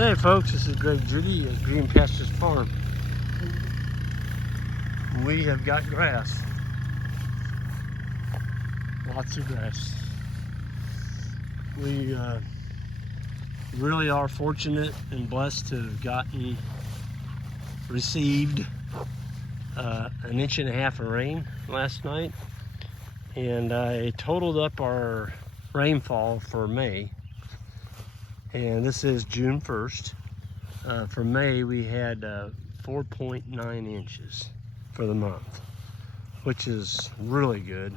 Hey folks, this is Greg Judy at Green Pastures Farm. We have got grass. Lots of grass. We really are fortunate and blessed to have received an inch and a half of rain last night. And I totaled up our rainfall for May. And this is June 1st. For May, we had 4.9 inches for the month, which is really good.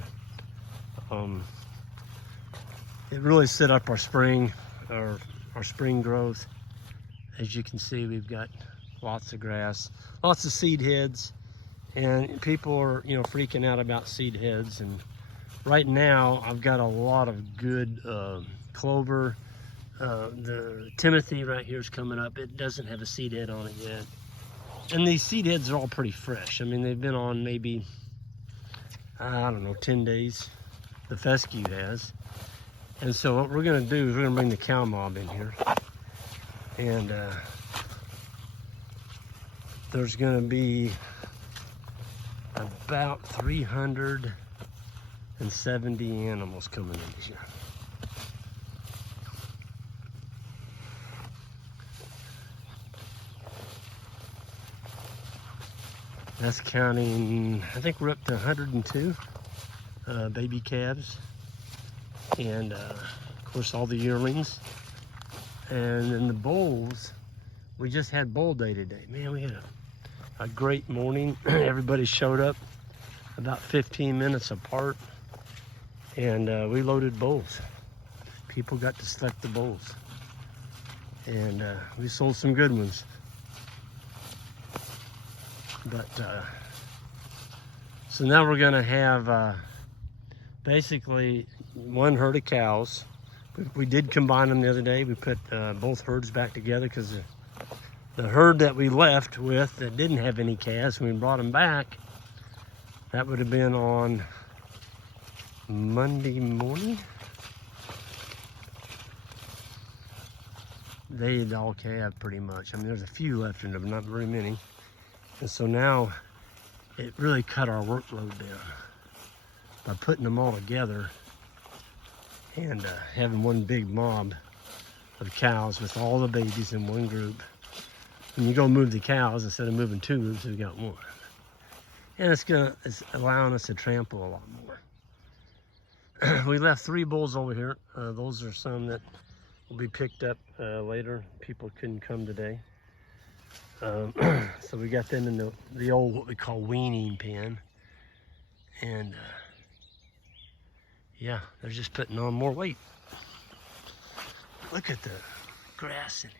It really set up our spring, our spring growth. As you can see, we've got lots of grass, lots of seed heads, and people are, freaking out about seed heads. And right now, I've got a lot of good clover. The Timothy right here is coming up. It doesn't have a seed head on it yet. And these seed heads are all pretty fresh. I mean, they've been on maybe, 10 days. The fescue has. And so what we're going to do is we're going to bring the cow mob in here. And there's going to be about 370 animals coming in here. That's counting, I think we're up to 102 baby calves, and of course all the yearlings. And then the bulls, we just had bull day today. Man, we had a great morning. Everybody showed up about 15 minutes apart, and we loaded bulls. People got to select the bulls, and we sold some good ones. But so now we're gonna have basically one herd of cows. We did combine them the other day. We put both herds back together because the herd that we left with that didn't have any calves, when we brought them back, that would have been on Monday morning. They had all calved pretty much. I mean, there's a few left in them, not very many. And so now it really cut our workload down by putting them all together and having one big mob of cows with all the babies in one group. When you go move the cows, instead of moving two groups, we've got one. And it's allowing us to trample a lot more. We left 3 bulls over here. Those are some that will be picked up later. People couldn't come today. So we got them in the old, what we call weaning pen. And yeah, they're just putting on more weight. Look at the grass in here.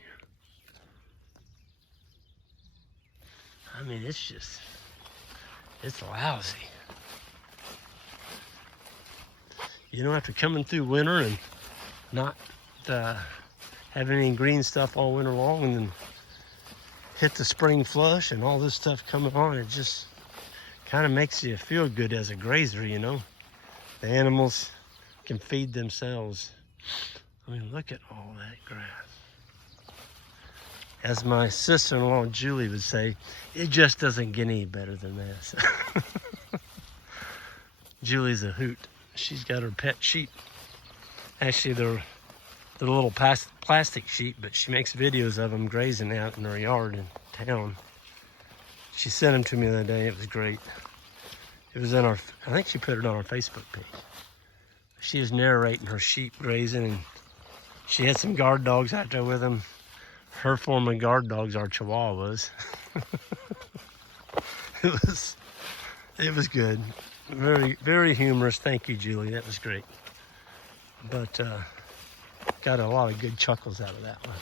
I mean, it's lousy. After coming through winter and not having any green stuff all winter long, and then hit the spring flush and all this stuff coming on, it just kind of makes you feel good as a grazer. The animals can feed themselves. I mean, look at all that grass. As my sister-in-law Julie would say, it just doesn't get any better than this. Julie's a hoot. She's got her pet sheep. Actually, they're little plastic sheep, but she makes videos of them grazing out in her yard in town. She sent them to me the other day. It was great. It was I think she put it on our Facebook page. She was narrating her sheep grazing, and she had some guard dogs out there with them. Her form of guard dogs are Chihuahuas. It was good. Very, very humorous. Thank you, Julie. That was great. But got a lot of good chuckles out of that one.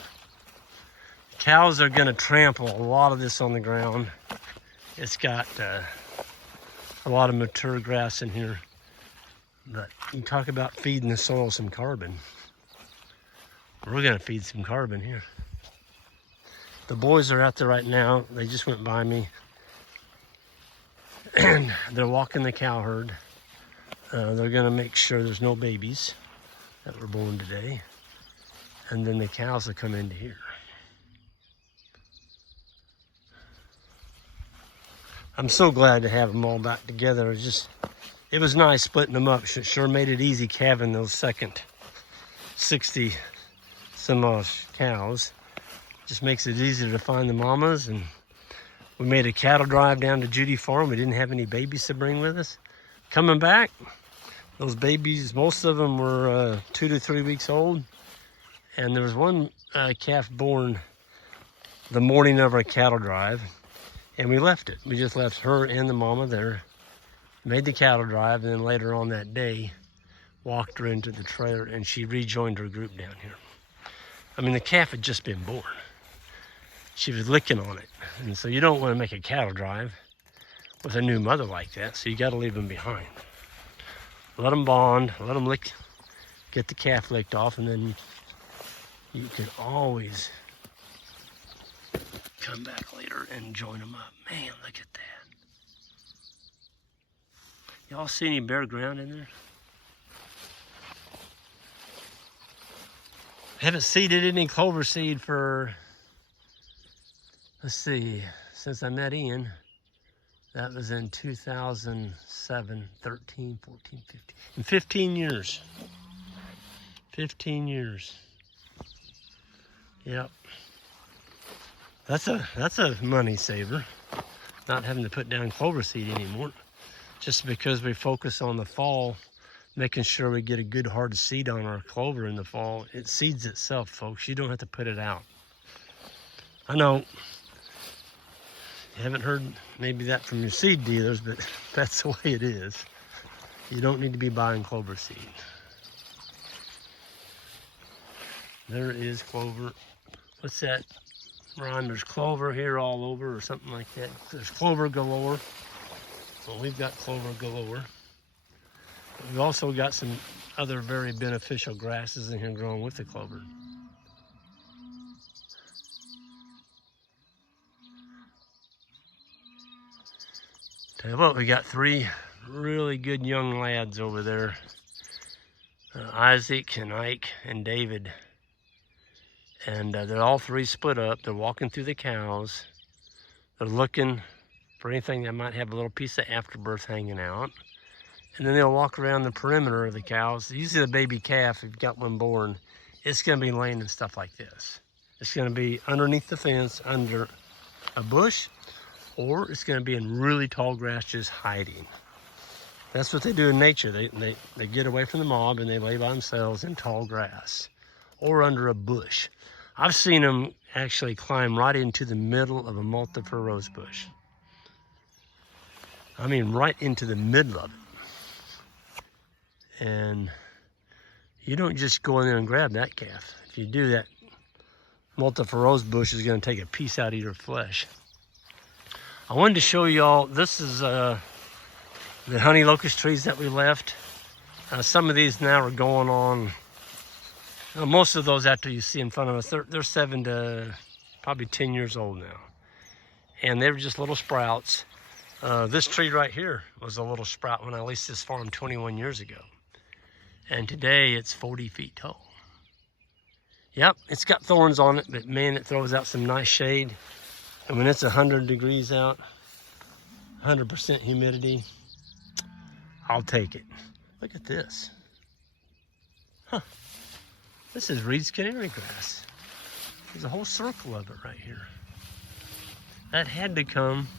Cows are going to trample a lot of this on the ground. It's got a lot of mature grass in here. But you talk about feeding the soil some carbon. We're going to feed some carbon here. The boys are out there right now. They just went by me. And they're walking the cow herd. They're going to make sure there's no babies that were born today. And then the cows will come into here. I'm so glad to have them all back together. It was nice splitting them up. Sure made it easy calving those second 60 some cows. Just makes it easier to find the mamas. And we made a cattle drive down to Judy Farm. We didn't have any babies to bring with us. Coming back, those babies, most of them were 2 to 3 weeks old. And there was one calf born the morning of our cattle drive, and we left it. We just left her and the mama there, made the cattle drive, and then later on that day, walked her into the trailer, and she rejoined her group down here. I mean, the calf had just been born. She was licking on it. And so you don't want to make a cattle drive with a new mother like that, so you got to leave them behind. Let them bond, let them lick, get the calf licked off, and then you can always come back later and join them up. Man, look at that. Y'all see any bare ground in there? I haven't seeded any clover seed for, let's see, since I met Ian. That was in 2007, 13, 14, 15. In 15 years. 15 years. Yep. That's a money saver, not having to put down clover seed anymore. Just because we focus on the fall, making sure we get a good hard seed on our clover in the fall. It seeds itself, folks. You don't have to put it out. I know you haven't heard maybe that from your seed dealers, but that's the way it is. You don't need to be buying clover seed. There is clover. What's that, Ron? There's clover here all over, or something like that. There's clover galore. Well, we've got clover galore. But we've also got some other very beneficial grasses in here growing with the clover. Tell you what, we got 3 really good young lads over there. Isaac and Ike and David. And they're all 3 split up. They're walking through the cows. They're looking for anything that might have a little piece of afterbirth hanging out. And then they'll walk around the perimeter of the cows. Usually the baby calf, if you've got one born, it's going to be laying in stuff like this. It's going to be underneath the fence, under a bush, or it's going to be in really tall grass just hiding. That's what they do in nature. They get away from the mob and they lay by themselves in tall grass or under a bush. I've seen them actually climb right into the middle of a multiple rose bush. I mean, right into the middle of it. And you don't just go in there and grab that calf. If you do that, multiple rose bush is going to take a piece out of your flesh. I wanted to show y'all, this is the honey locust trees that we left. Some of these now are going on. Most of those after you see in front of us, they're 7 to probably 10 years old now. And they were just little sprouts. This tree right here was a little sprout when I leased this farm 21 years ago. And today it's 40 feet tall. Yep, it's got thorns on it, but man, it throws out some nice shade. And when it's 100 degrees out, 100% humidity, I'll take it. Look at this. Huh. This is Reed's canary grass. There's a whole circle of it right here. That had to come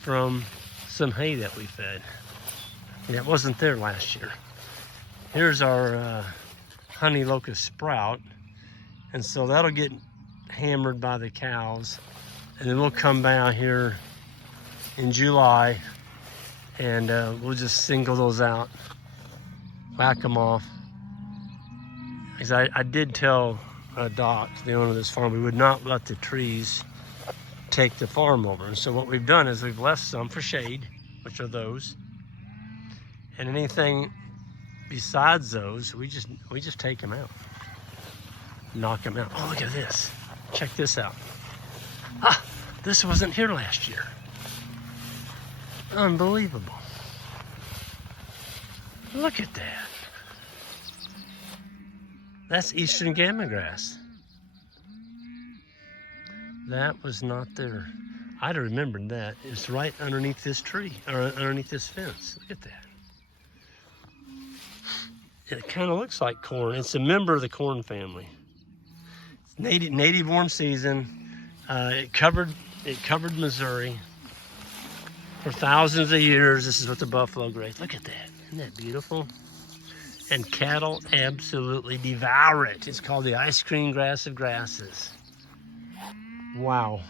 from some hay that we fed. And it wasn't there last year. Here's our honey locust sprout. And so that'll get hammered by the cows. And then we'll come down here in July and we'll just single those out, whack them off. Because I did tell Doc, the owner of this farm, we would not let the trees take the farm over. And so what we've done is we've left some for shade, which are those. And anything besides those, we just take them out. Knock them out. Oh, look at this. Check this out. Ah, this wasn't here last year. Unbelievable. Look at that. That's eastern gamma grass. That was not there. I'd have remembered that. It's right underneath this tree, or underneath this fence. Look at that. It kind of looks like corn. It's a member of the corn family. It's native warm season. It covered Missouri for thousands of years. This is what the buffalo graze. Look at that. Isn't that beautiful? And cattle absolutely devour it. It's called the ice cream grass of grasses. Wow.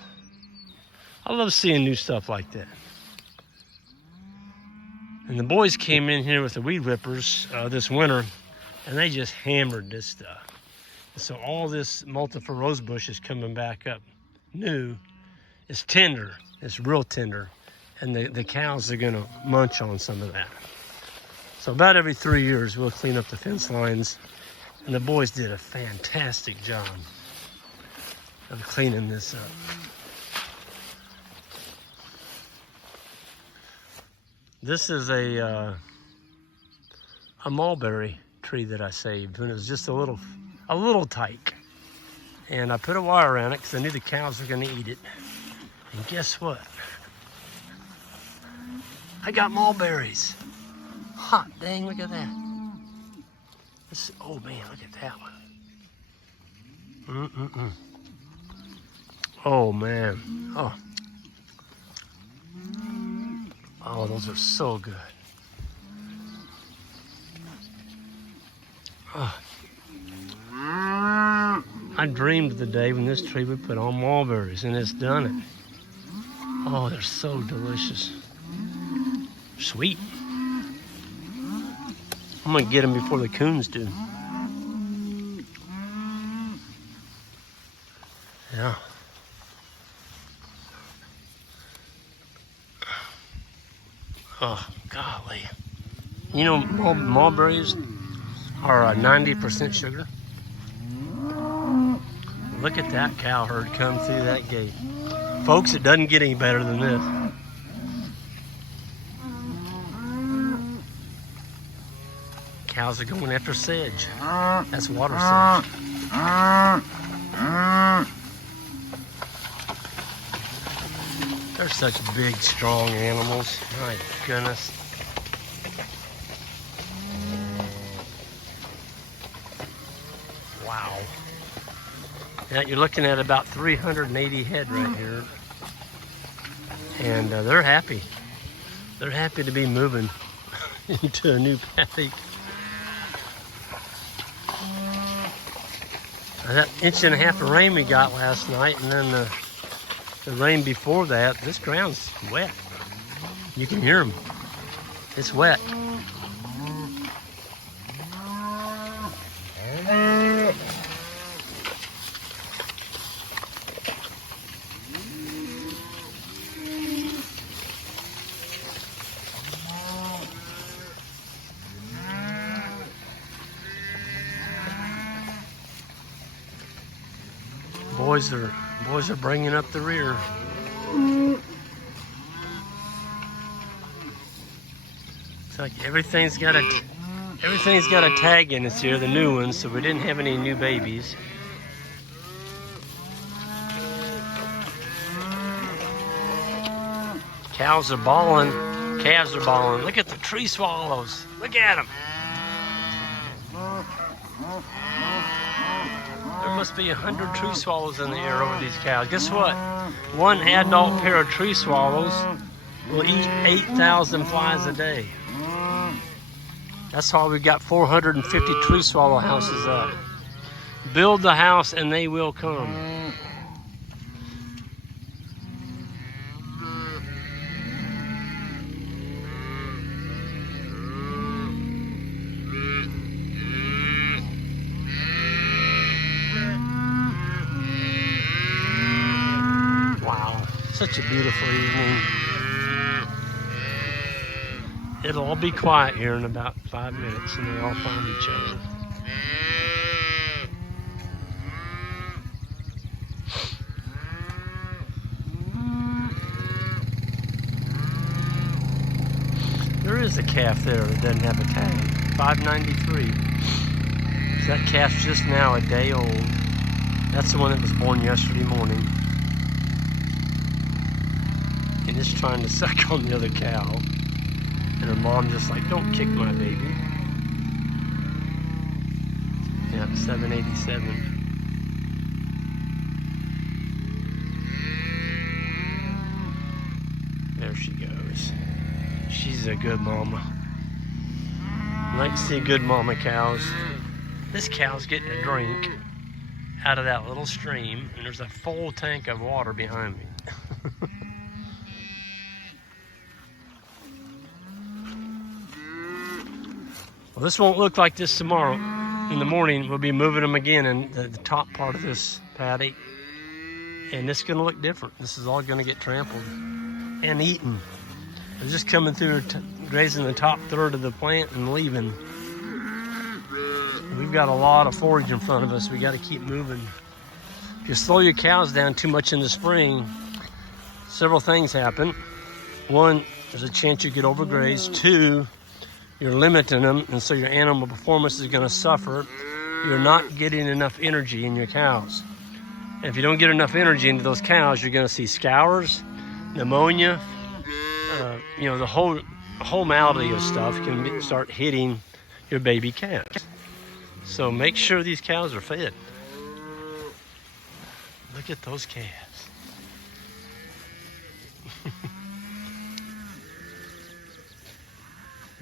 I love seeing new stuff like that. And the boys came in here with the weed whippers this winter, and they just hammered this stuff. So all this multiple rose bush is coming back up new. It's tender. It's real tender. And the cows are gonna munch on some of that. So about every 3 years, we'll clean up the fence lines. And the boys did a fantastic job of cleaning this up. This is a mulberry tree that I saved when it was just a little tyke. And I put a wire around it because I knew the cows were gonna eat it. And guess what? I got mulberries. Hot dang, look at that. Oh man, look at that one. Oh man, oh, those are so good. Oh. I dreamed of the day when this tree would put on mulberries, and it's done it. Oh, they're so delicious. Sweet. I'm gonna get them before the coons do. Yeah. Oh, golly. You know, mulberries are 90% sugar. Look at that cow herd come through that gate. Folks, it doesn't get any better than this. Cows are going after sedge. That's water sedge. They're such big, strong animals. My goodness. Wow. Now you're looking at about 380 head right here. And they're happy. They're happy to be moving into a new paddock. That 1.5 inches of rain we got last night, and then the rain before that, this ground's wet. You can hear them. It's wet. Boys are bringing up the rear. It's like everything's got a tag in this here, the new ones, so we didn't have any new babies. Cows are bawling. Calves are bawling. Look at the tree swallows. Look at them. There must be 100 tree swallows in the air over these cows. Guess what? One adult pair of tree swallows will eat 8,000 flies a day. That's why we've got 450 tree swallow houses up. Build the house and they will come. Such a beautiful evening. It'll all be quiet here in about 5 minutes and they'll all find each other. There is a calf there that doesn't have a tag. 593. So that calf's just now a day old. That's the one that was born yesterday morning. and it's trying to suck on the other cow. And her mom just like, don't kick my baby. Yeah, 787. There she goes. She's a good mama. I like to see good mama cows. This cow's getting a drink out of that little stream, and there's a full tank of water behind me. Well, this won't look like this tomorrow. In the morning, we'll be moving them again in the top part of this paddock, and it's going to look different. This is all going to get trampled and eaten. They're just coming through, grazing the top third of the plant and leaving. We've got a lot of forage in front of us. We got to keep moving. If you slow your cows down too much in the spring, several things happen. One, there's a chance you get overgrazed. Two, you're limiting them, and so your animal performance is going to suffer. You're not getting enough energy in your cows. And if you don't get enough energy into those cows, you're going to see scours, pneumonia, the whole malady of stuff can start hitting your baby calves. So make sure these cows are fed. Look at those calves.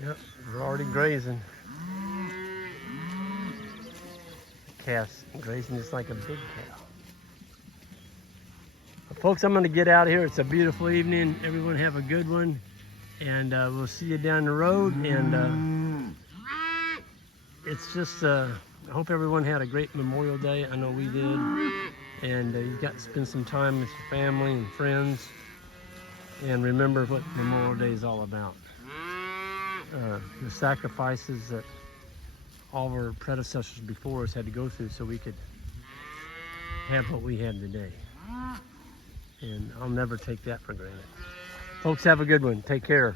Yep, they're already grazing. Calves grazing just like a big cow. But folks, I'm going to get out of here. It's a beautiful evening. Everyone have a good one. And we'll see you down the road. And it's just, I hope everyone had a great Memorial Day. I know we did. And you got to spend some time with your family and friends. And remember what Memorial Day is all about. The sacrifices that all of our predecessors before us had to go through so we could have what we have today. And I'll never take that for granted. Folks, have a good one. Take care.